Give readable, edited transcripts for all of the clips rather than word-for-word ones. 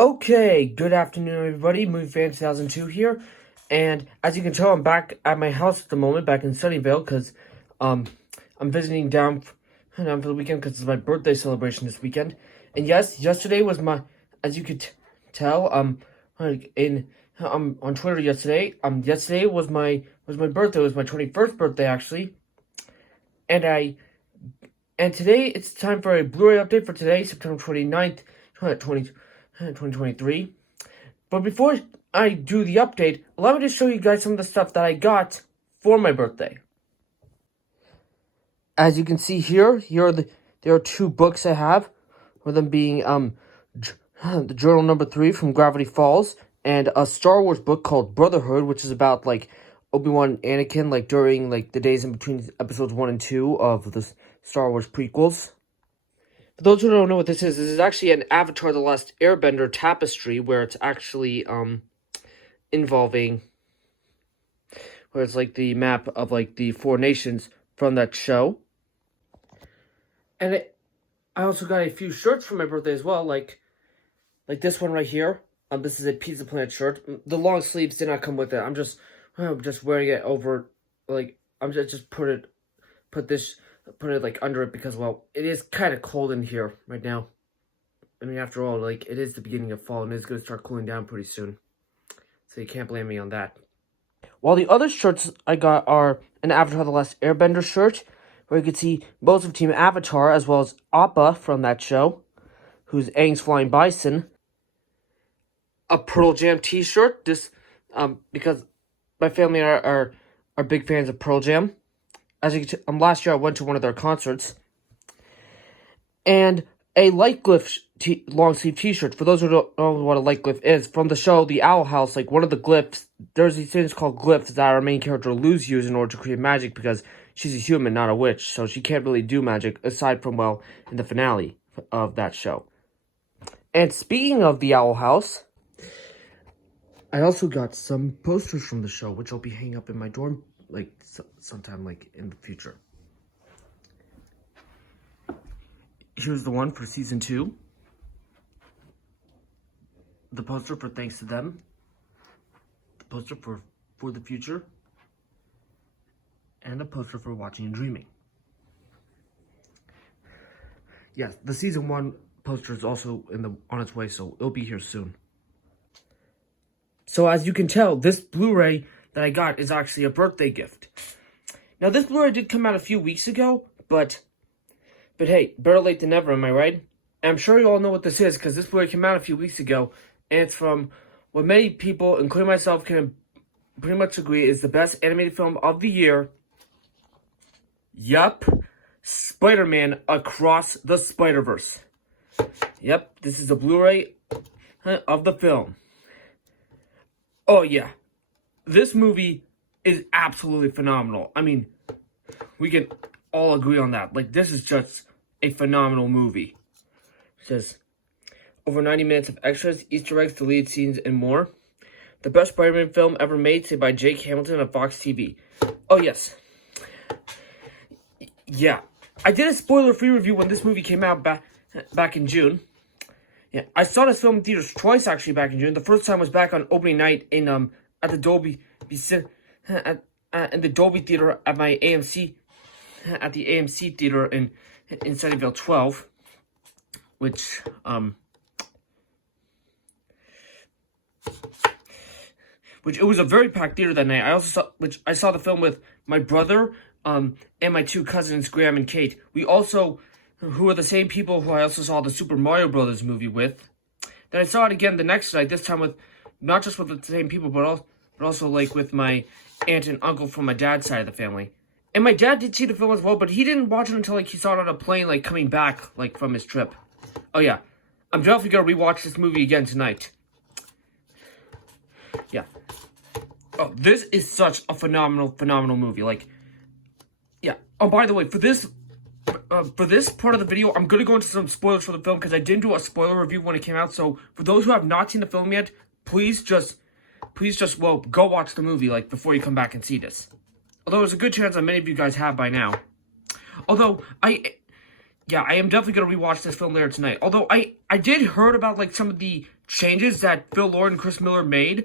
Okay, good afternoon, everybody. Movie Fan 2002 here, and as you can tell, I'm back at my house at the moment, back in Sunnyvale, because I'm visiting down for the weekend because it's my birthday celebration this weekend. And yes, yesterday was my, as you could tell, on Twitter yesterday, yesterday was my birthday. It was my 21st birthday actually, and today it's time for a Blu-ray update for today, September 29th, 2023. But before I do the update, allow me to show you guys some of the stuff that I got for my birthday. As you can see here, there are two books I have, one of them being the Journal Number 3 from Gravity Falls, and a Star Wars book called Brotherhood, which is about like Obi-Wan and Anakin, like during like the days in between episodes 1 and 2 of the Star Wars prequels. For those who don't know what this is actually an Avatar: The Last Airbender tapestry, where it's actually involving, where it's like the map of like the 4 nations from that show. And I also got a few shirts for my birthday as well, like this one right here. This is a Pizza Planet shirt. The long sleeves did not come with it. I'm just wearing it over, like I'm just put it like under it because, well, it is kind of cold in here right now. I mean, after all, like, it is the beginning of fall and it's going to start cooling down pretty soon. So you can't blame me on that. While the other shirts I got are an Avatar: The Last Airbender shirt, where you can see most of Team Avatar, as well as Appa from that show, who's Aang's flying bison. A Pearl Jam t-shirt, because my family are big fans of Pearl Jam. As you can last year I went to one of their concerts. And a Light Glyph long sleeve t-shirt. For those who don't know what a Light Glyph is, from the show The Owl House, like one of the glyphs, there's these things called glyphs that our main character Luz uses in order to create magic, because she's a human, not a witch, so she can't really do magic, aside from, well, in the finale of that show. And speaking of The Owl House, I also got some posters from the show, which I'll be hanging up in my dorm, like, sometime, like, in the future. Here's the one for Season 2. The poster for Thanks to Them. The poster for the Future. And a poster for Watching and Dreaming. Yes, the Season 1 poster is also on its way, so it'll be here soon. So as you can tell, this Blu-ray that I got is actually a birthday gift. Now, this Blu-ray did come out a few weeks ago, but hey, better late than never, am I right? And I'm sure you all know what this is, because this Blu-ray came out a few weeks ago, and it's from what many people, including myself, can pretty much agree is the best animated film of the year. Yup, Spider-Man Across the Spider-Verse. Yep, this is a Blu-ray of the film. Oh yeah, this movie is absolutely phenomenal. I mean, we can all agree on that. Like, this is just a phenomenal movie. It says, over 90 minutes of extras, Easter eggs, deleted scenes, and more. The best Spider-Man film ever made, say by Jake Hamilton of Fox TV. Oh yes. Yeah, I did a spoiler-free review when this movie came out back in June. Yeah, I saw this film in theaters twice actually back in June. The first time was back on opening night in at the Dolby in the Dolby Theater at my AMC the AMC Theater in Sunnyvale 12, which it was a very packed theater that night. I saw the film with my brother and my 2 cousins, Graham and Kate. Who are the same people who I also saw the Super Mario Brothers movie with. Then I saw it again the next night, this time with, not just with the same people, but also like with my aunt and uncle from my dad's side of the family. And my dad did see the film as well, but he didn't watch it until like he saw it on a plane, like coming back like from his trip. Oh yeah, I'm definitely gonna rewatch this movie again tonight. Yeah. Oh, this is such a phenomenal movie. Like, yeah. Oh, by the way, for this part of the video, I'm going to go into some spoilers for the film, because I didn't do a spoiler review when it came out. So, for those who have not seen the film yet, please just, well, go watch the movie, like, before you come back and see this. Although, there's a good chance that many of you guys have by now. Although, I am definitely going to rewatch this film later tonight. Although, I did heard about, like, some of the changes that Phil Lord and Chris Miller made.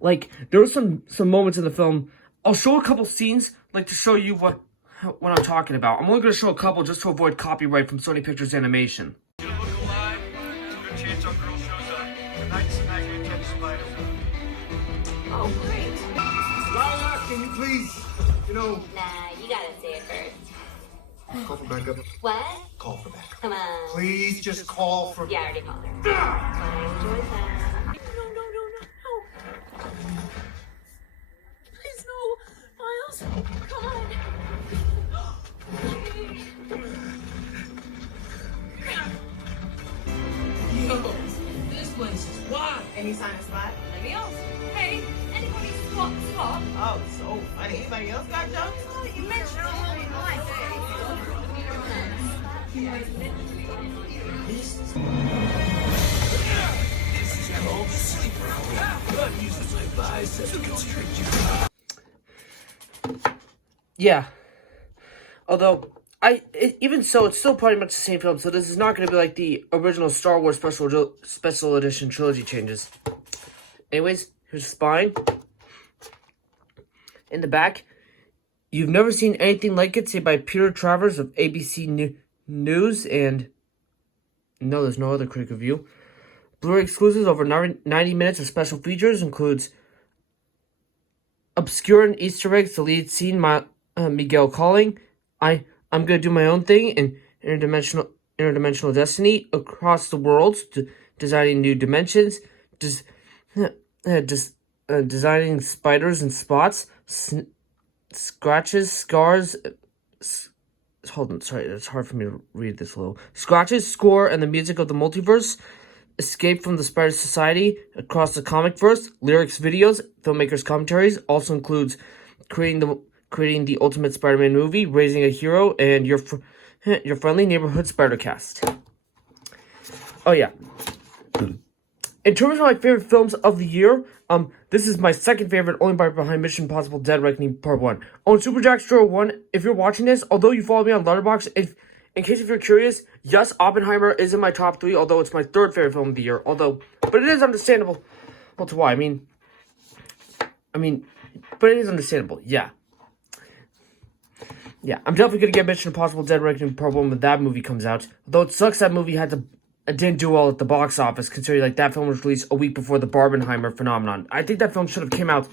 Like, there were some moments in the film. I'll show a couple scenes, like, to show you what I'm talking about. I'm only going to show a couple just to avoid copyright from Sony Pictures Animation. Oh, great. Lala, can you please, Nah, you gotta say it first. call for backup? What? Call for backup. Come on. Please just call for... Yeah, I already called her. But I enjoy that. No. Please, no. Miles, come on. Yo, this place is wild. Any sign of spot? Anybody else? Hey, anybody swap? Oh, so funny. Anybody else got jokes? You mentioned all in life. Yeah. Although, even so, it's still pretty much the same film, so this is not going to be like the original Star Wars special edition trilogy changes. Anyways, here's the spine. In the back, you've never seen anything like it, say by Peter Travers of ABC News, and no, there's no other critic review. Blu-ray exclusives over 90 minutes of special features includes obscure and Easter eggs, the lead scene, Miguel calling, I'm gonna do my own thing, and interdimensional destiny across the worlds, designing new dimensions, designing spiders and spots, scratches, scars. Hold on, sorry, it's hard for me to read this low. Scratches, score, and the music of the multiverse. Escape from the Spider Society across the comic verse. Lyrics, videos, filmmakers' commentaries. Also includes creating the Ultimate Spider-Man movie, raising a hero, and your friendly neighborhood Spider-Cast. Oh yeah. In terms of my favorite films of the year, this is my second favorite, only behind Mission Impossible: Dead Reckoning Part 1. On SuperJackStro1, if you're watching this, although you follow me on Letterboxd, in case if you're curious, yes, Oppenheimer is in my top 3, although it's my third favorite film of the year. But it is understandable. Well, to why? I mean, but it is understandable. Yeah, I'm definitely gonna get Mission Impossible: Dead Reckoning Part 1 when that movie comes out. Although it sucks that movie didn't do well at the box office, considering like that film was released a week before the Barbenheimer phenomenon. I think that film should have came out.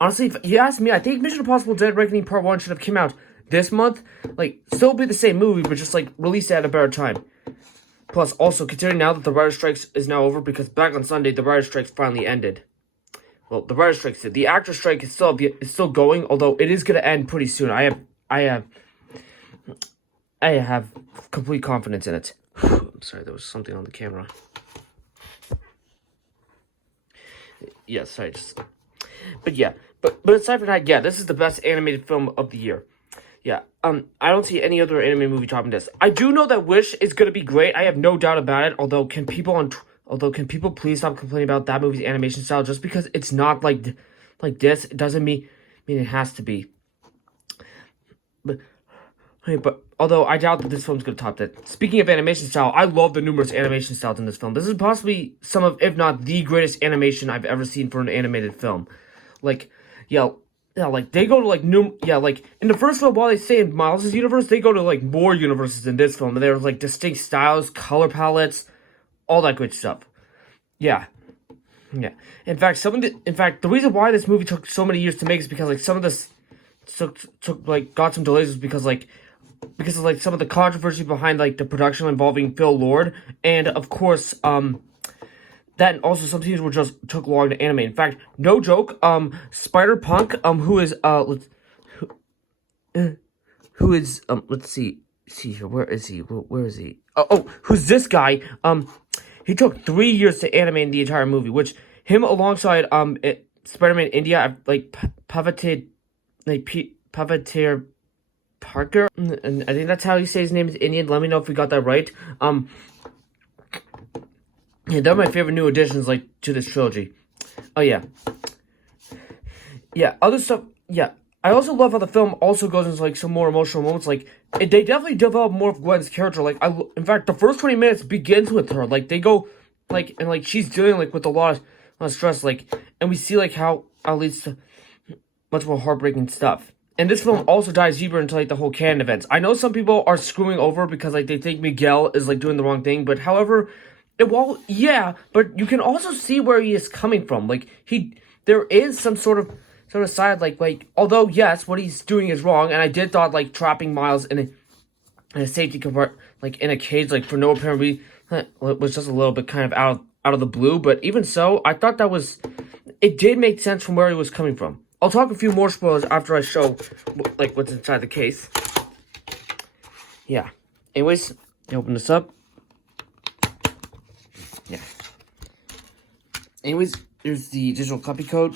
Honestly, if you ask me, I think Mission Impossible: Dead Reckoning Part 1 should have came out this month. Like, still be the same movie, but just like released at a better time. Plus, also considering now that the writer's strikes is now over, because back on Sunday the writer's strikes finally ended. Well, the writer's strikes did. The actor's strike is still going, although it is going to end pretty soon. I have complete confidence in it. I'm sorry, there was something on the camera. Yeah, sorry, but aside from that, yeah, this is the best animated film of the year. Yeah, I don't see any other anime movie topping this. I do know that Wish is gonna be great. I have no doubt about it. Although, can people please stop complaining about that movie's animation style? Just because it's not like this, it doesn't mean it has to be. But although I doubt that this film's gonna top that. Speaking of animation style, I love the numerous animation styles in this film. This is possibly some of, if not the greatest animation I've ever seen for an animated film. Like, like they go to like like in the first film, while they stay in Miles' universe, they go to like more universes in this film. And there's like distinct styles, color palettes, all that good stuff. Yeah. In fact, the reason why this movie took so many years to make is because like some of this got some delays was because of like some of the controversy behind like the production involving Phil Lord, and of course that, and also some scenes were just took long to animate. In fact, no joke, Spider-Punk, who is let's see here, where is he? Who's this guy? He took 3 years to animate the entire movie, which him alongside Spider-Man India, like Pavatir Parker, and I think that's how you say his name is Indian. Let me know if we got that right. Yeah, they're my favorite new additions, like, to this trilogy. Oh, yeah. Yeah, other stuff, yeah. I also love how the film also goes into, like, some more emotional moments, like, they definitely develop more of Gwen's character. Like, in fact, the first 20 minutes begins with her. Like, they go, like, and like she's dealing like with a lot of stress. Like, and we see like how it leads to much more heartbreaking stuff. And this film also dives deeper into like the whole canon events. I know some people are screwing over because like they think Miguel is like doing the wrong thing, but however, yeah, but you can also see where he is coming from. Like there is some sort of side like although yes, what he's doing is wrong, and I did thought like trapping Miles in a safety compartment, like in a cage, like for no apparent reason, was just a little bit kind of out of the blue. But even so, I thought it did make sense from where he was coming from. I'll talk a few more spoilers after I show, like, what's inside the case. Yeah. Anyways, I open this up. Yeah. Anyways, here's the digital copy code.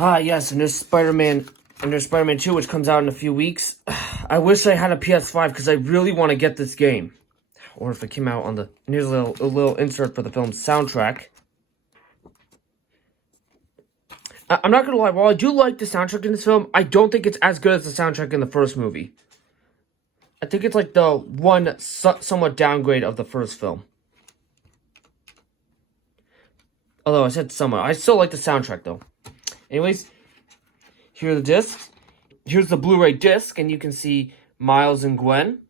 Ah, yes, and there's Spider-Man 2, which comes out in a few weeks. I wish I had a PS5, because I really want to get this game. Or if it came out on the... And here's a little insert for the film's soundtrack. I'm not gonna lie, while I do like the soundtrack in this film, I don't think it's as good as the soundtrack in the first movie. I think it's like the one somewhat downgrade of the first film. Although I said somewhat. I still like the soundtrack though. Anyways, here are the discs. Here's the Blu-ray disc, and you can see Miles and Gwen.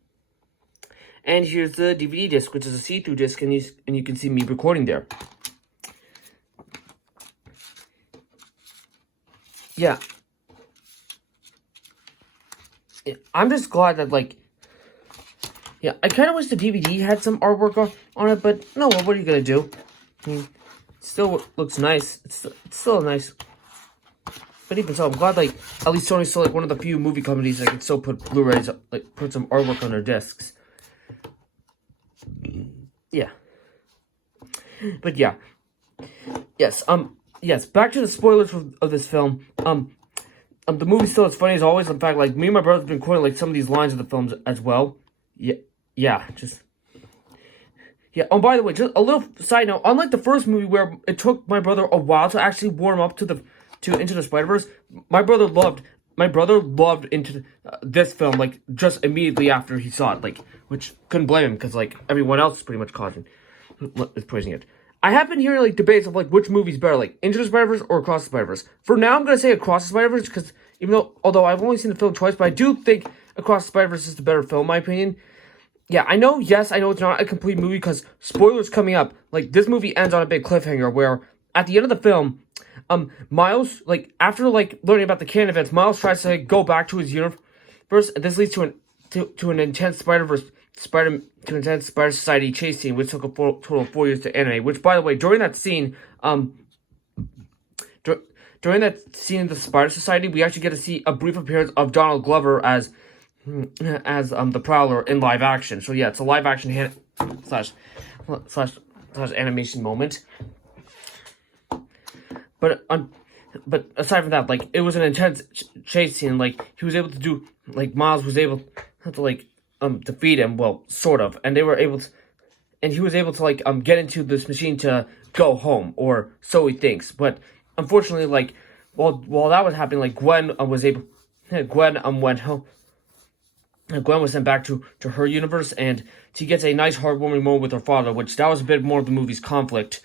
And here's the DVD disc, which is a see-through disc, and you can see me recording there. Yeah. I'm just glad that, like... Yeah, I kind of wish the DVD had some artwork on it, but no, what are you going to do? I mean, it still looks nice. It's still nice. But even so, I'm glad, like, at least Sony's still, like, one of the few movie companies that can still put Blu-rays, like, put some artwork on their discs. Yeah. But yeah. Yes, back to the spoilers of this film. The movie still as funny as always. In fact, like, me and my brother have been quoting, like, some of these lines of the films as well. Yeah. Oh, by the way, just a little side note. Unlike the first movie where it took my brother a while to actually warm up to Into the Spider-Verse, my brother loved into this film, like, just immediately after he saw it, like, which couldn't blame him, because, like, everyone else is pretty much praising it. I have been hearing, like, debates of, like, which movie's better, like, Into the Spider-Verse or Across the Spider-Verse. For now, I'm going to say Across the Spider-Verse, because although I've only seen the film twice, but I do think Across the Spider-Verse is the better film, in my opinion. Yeah, I know it's not a complete movie, because spoilers coming up, like, this movie ends on a big cliffhanger, where, at the end of the film, Miles, like, after, like, learning about the canon events, Miles tries to, like, go back to his universe, and this leads to an intense Spider Society chase scene, which took a total of 4 years to animate. Which, by the way, during that scene, during that scene in the Spider Society, we actually get to see a brief appearance of Donald Glover as the Prowler in live action. So yeah, it's a live action slash animation moment. But aside from that, like, it was an intense chase scene. Like, he was able to do, like, Miles was able to, like, defeat him, well, sort of, and they were able to, and he was able to, like, get into this machine to go home, or so he thinks. But unfortunately, like, while that was happening, like, Gwen went home. Gwen was sent back to her universe, and she gets a nice heartwarming moment with her father, which that was a bit more of the movie's conflict,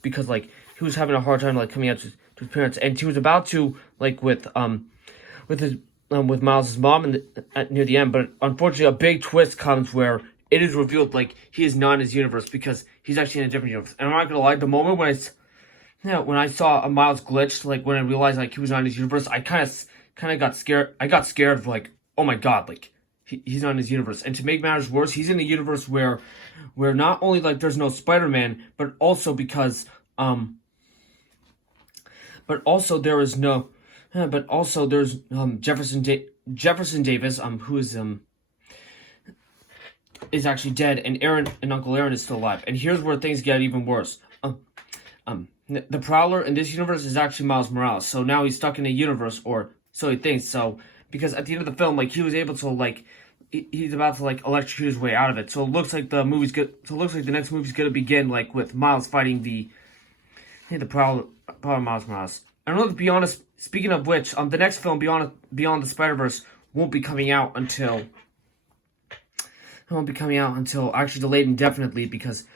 because, like, he was having a hard time, like, coming out to his parents, and he was about to, like, with Miles' mom near the end, but unfortunately a big twist comes where it is revealed, like, he is not in his universe, because he's actually in a different universe. And I'm not gonna lie, the moment when I saw Miles glitched, like, when I realized, like, he was not in his universe, I kind of got scared. I got scared of, like, oh my god, like, he's not in his universe. And to make matters worse, he's in a universe where not only, like, there's no Spider-Man, but also because there's Jefferson Davis, who is actually dead, and Uncle Aaron is still alive. And here's where things get even worse. The Prowler in this universe is actually Miles Morales, so now he's stuck in a universe, or so he thinks. So, because at the end of the film, like, he was able to, like, he's about to, like, electrocute his way out of it. So it looks like the next movie's gonna begin, like, with Miles fighting the Prowler Miles Morales. I don't know, to be honest, speaking of which, the next film, Beyond the Spider-Verse, won't be coming out until actually delayed indefinitely because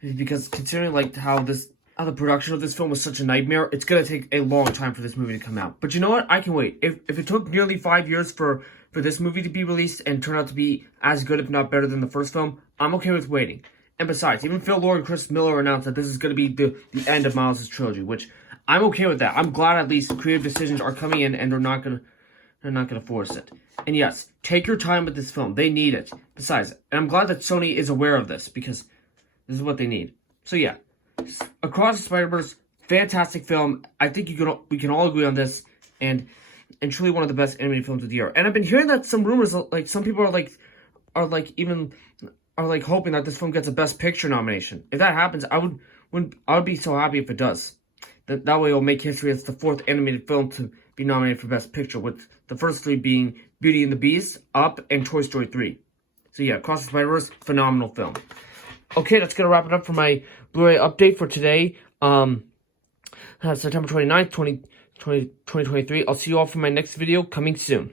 considering like how the production of this film was such a nightmare, it's gonna take a long time for this movie to come out. But you know what? I can wait. If it took nearly 5 years for this movie to be released and turn out to be as good, if not better, than the first film, I'm okay with waiting. And besides, even Phil Lord and Chris Miller announced that this is gonna be the end of Miles' trilogy, which I'm okay with that. I'm glad at least creative decisions are coming in and they're not gonna force it. And yes, take your time with this film. They need it. Besides, and I'm glad that Sony is aware of this because this is what they need. So yeah, Across the Spider-Verse, fantastic film. I think we can all agree on this, and truly one of the best animated films of the year. And I've been hearing that some rumors, like some people are hoping that this film gets a Best Picture nomination. If that happens, I would be so happy if it does. That way, it'll make history as the 4th animated film to be nominated for Best Picture, with the first 3 being Beauty and the Beast, Up, and Toy Story 3. So yeah, Across the Spider-Verse, phenomenal film. Okay, that's gonna wrap it up for my Blu-ray update for today. September 29th, 2023. I'll see you all for my next video coming soon.